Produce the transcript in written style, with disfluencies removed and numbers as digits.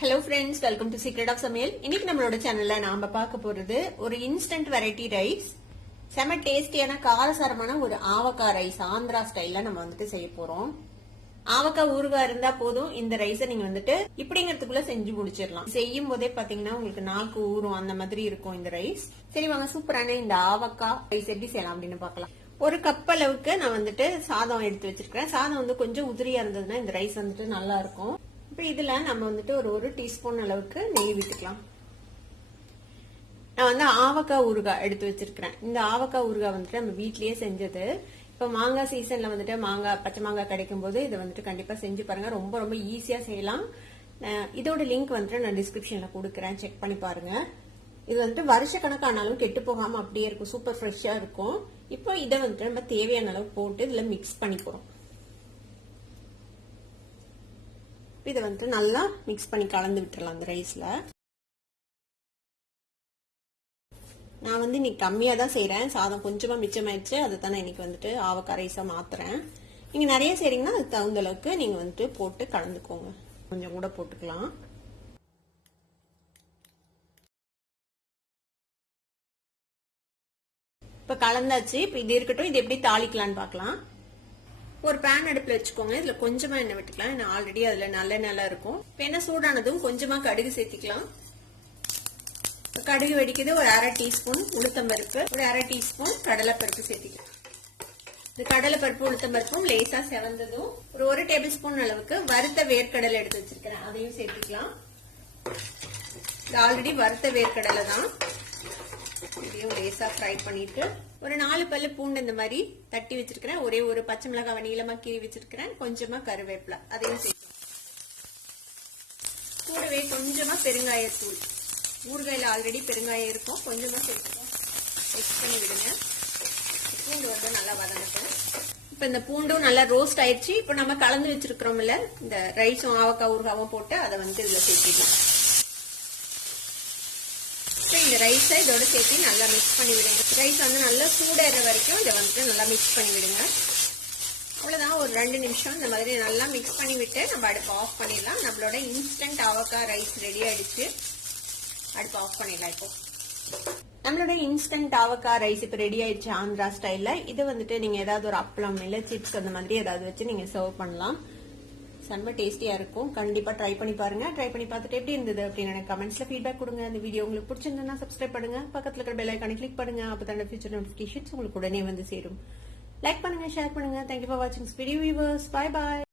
Hello friends, welcome to secret of சமையல். இன்னைக்கு நம்மளோட சேனல்ல நாம பார்க்க போறது ஒரு இன்ஸ்டன்ட் வெரைட்டி ரைஸ். செம டேஸ்டியான காரசாரமான ஒரு ஆவக்காய் ரைஸ் ஆந்திரா ஸ்டைல்ல நம்ம வந்துட்டு செய்ய போறோம். ஆவக்காய் ஊறுகாய் இருந்தா போதும், இந்த ரைஸை நீங்க வந்துட்டு இப்படிங்கிறதுக்குள்ள செஞ்சு முடிச்சிடலாம். செய்யும் போதே பாத்தீங்கன்னா உங்களுக்கு நாக்கு ஊறும், அந்த மாதிரி இருக்கும் இந்த ரைஸ். சரி வாங்க, சூப்பரான இந்த ஆவக்காய் ரைஸ் எப்படி செய்யலாம் அப்படின்னு பாக்கலாம். ஒரு கப் அளவுக்கு நான் வந்துட்டு சாதம் எடுத்து வச்சிருக்கேன். சாதம் வந்து கொஞ்சம் உதிரியா இருந்ததுன்னா இந்த ரைஸ் வந்துட்டு நல்லா இருக்கும். இப்ப இதுல நம்ம வந்துட்டு ஒரு டீஸ்பூன் அளவுக்கு நெய் விட்டுக்கலாம். நான் வந்து ஆவக்காய் ஊறுகாய் எடுத்து வச்சிருக்கிறேன். இந்த ஆவக்காய் ஊறுகாய் வந்துட்டு நம்ம வீட்லயே செஞ்சது. இப்ப மாங்காய் சீசன்ல வந்துட்டு பச்சை மாங்காய் கிடைக்கும் போது இதை வந்துட்டு கண்டிப்பா செஞ்சு பாருங்க. ரொம்ப ரொம்ப ஈஸியா செய்யலாம். இதோட லிங்க் வந்துட்டு நான் டிஸ்கிரிப்ஷன்ல கொடுக்குறேன், செக் பண்ணி பாருங்க. இது வந்துட்டு வருஷ கணக்கானாலும் கெட்டு போகாம அப்படியே இருக்கும், சூப்பர் ஃப்ரெஷ்ஷா இருக்கும். இப்போ இதை வந்துட்டு நம்ம தேவையான அளவு போட்டு இதுல மிக்ஸ் பண்ணி போறோம். இதை வந்துட்டு நல்லா மிக்ஸ் பண்ணி கலந்து விட்டுறலாம் அந்த ரைஸ்ல. நான் வந்து இன்னைக்கு கம்மியா தான் செய்யறேன், சாதம் கொஞ்சமா மிச்சமாயிடுச்சு, அதை தான் நான் இன்னைக்கு வந்துட்டு ஆவக்காய் ரைஸா மாத்துறேன். நீங்க நிறைய செய்றீங்கன்னா அதுக்கு தகுந்த அளவுக்கு நீங்க வந்துட்டு போட்டு கலந்துக்கோங்க. கொஞ்சம் கூட போட்டுக்கலாம். இப்ப கலந்தாச்சு. இப்ப இது இருக்கட்டும். இது எப்படி தாளிக்கலான்னு பாக்கலாம். ஒரு பேன் அடுப்புல வச்சுக்கோங்க. இதுல கொஞ்சமா எண்ணெய் விட்டுக்கலாம். ஏன்னா ஆல்ரெடி அதுல நல்லெண்ணெய் இருக்கும். எண்ணெய் சூடானதும் கொஞ்சமா கடுகு சேர்த்திக்கலாம். கடுகு வெடிக்குது. ஒரு அரை டீஸ்பூன் உளுத்தம்பருப்பு, ஒரு அரை டீஸ்பூன் கடலைப்பருப்பு சேர்த்திக்கலாம். இந்த கடலைப்பருப்பு உளுத்தம்பருப்பும் லேசா செவந்ததும் ஒரு டேபிள் ஸ்பூன் அளவுக்கு வறுத்த வேர்க்கடலை எடுத்து வச்சிருக்கிறேன், அதையும் சேர்த்திக்கலாம். இது ஆல்ரெடி வறுத்த வேர்க்கடலை தான். இதையும் லேசா ஃப்ரை பண்ணிட்டு ஒரு 4 பல்லு பூண்டு இந்த மாதிரி தட்டி வச்சிருக்கிறேன். ஒரு பச்சை மிளகாய் நீளமா கீறி வச்சிருக்கிறேன். கொஞ்சமா கருவேப்பிலை, அதையும் சேர்த்து கூடவே கொஞ்சமா பெருங்காயத்தூள். ஊறுகாயில ஆல்ரெடி பெருங்காயம் இருக்கும், கொஞ்சமா சேர்த்துக்கோம். மிக்ஸ் பண்ணி விடுங்க. பூண்டு வந்து நல்லா வதங்கட்டும். இப்ப இந்த பூண்டும் நல்லா ரோஸ்ட் ஆயிடுச்சு. இப்ப நம்ம கலந்து வச்சிருக்கிறோம்ல இந்த ரைஸும் ஆவக்காய் ஊறுகாவும் போட்டு அதை வந்து இதுல சேர்த்திக்கலாம். இந்த ரைஸை இதோட சேர்த்து நல்லா மிக்ஸ் பண்ணி விடுங்க. ரைஸ் வந்து நல்லா சூடேற வரைக்கும் இதை வந்துட்டு நல்லா மிக்ஸ் பண்ணி விடுங்க. அவ்வளவுதான், ஒரு 2 நிமிஷம் இந்த மாதிரி நல்லா மிக்ஸ் பண்ணி விட்டு நம்ம அடுப்பு ஆஃப் பண்ணிடலாம். நம்மளோட இன்ஸ்டன்ட் ஆவக்காய் ரைஸ் ரெடி ஆயிடுச்சு. அடுப்பு ஆஃப் பண்ணிடலாம். இப்போ நம்மளோட இன்ஸ்டன்ட் ஆவக்காய் ரைஸ் இப்ப ரெடி ஆயிடுச்சு ஆந்திரா ஸ்டைல்ல. இதை வந்துட்டு நீங்க ஏதாவது ஒரு அப்பளம் இல்ல சிப்ஸ் அந்த மாதிரி ஏதாவது வச்சு நீங்க சர்வ் பண்ணலாம். செம்ம டேஸ்டியா இருக்கும். கண்டிப்பா ட்ரை பண்ணி பாருங்க. ட்ரை பண்ணி பார்த்துட்டு எப்படி இருந்தது அப்படின்னு எனக்கு கமெண்ட்ஸ்ல ஃபீட்பேக் கொடுங்க. இந்த வீடியோ உங்களுக்கு பிடிச்சிருந்தா சப்ஸ்கிரைப் பண்ணுங்க, பக்கத்துல இருக்கிற பெல் ஐகானை கிளிக் பண்ணுங்க. அப்பதான் ஃபியூச்சர் நோட்டிபிகேஷன்ஸ் உங்களுக்கு உடனே வந்து சேரும். லைக் பண்ணுங்க, ஷேர் பண்ணுங்க. தேங்க்யூ ஃபார் வாட்சிங் வீடியோ வியூவர்ஸ். Bye bye.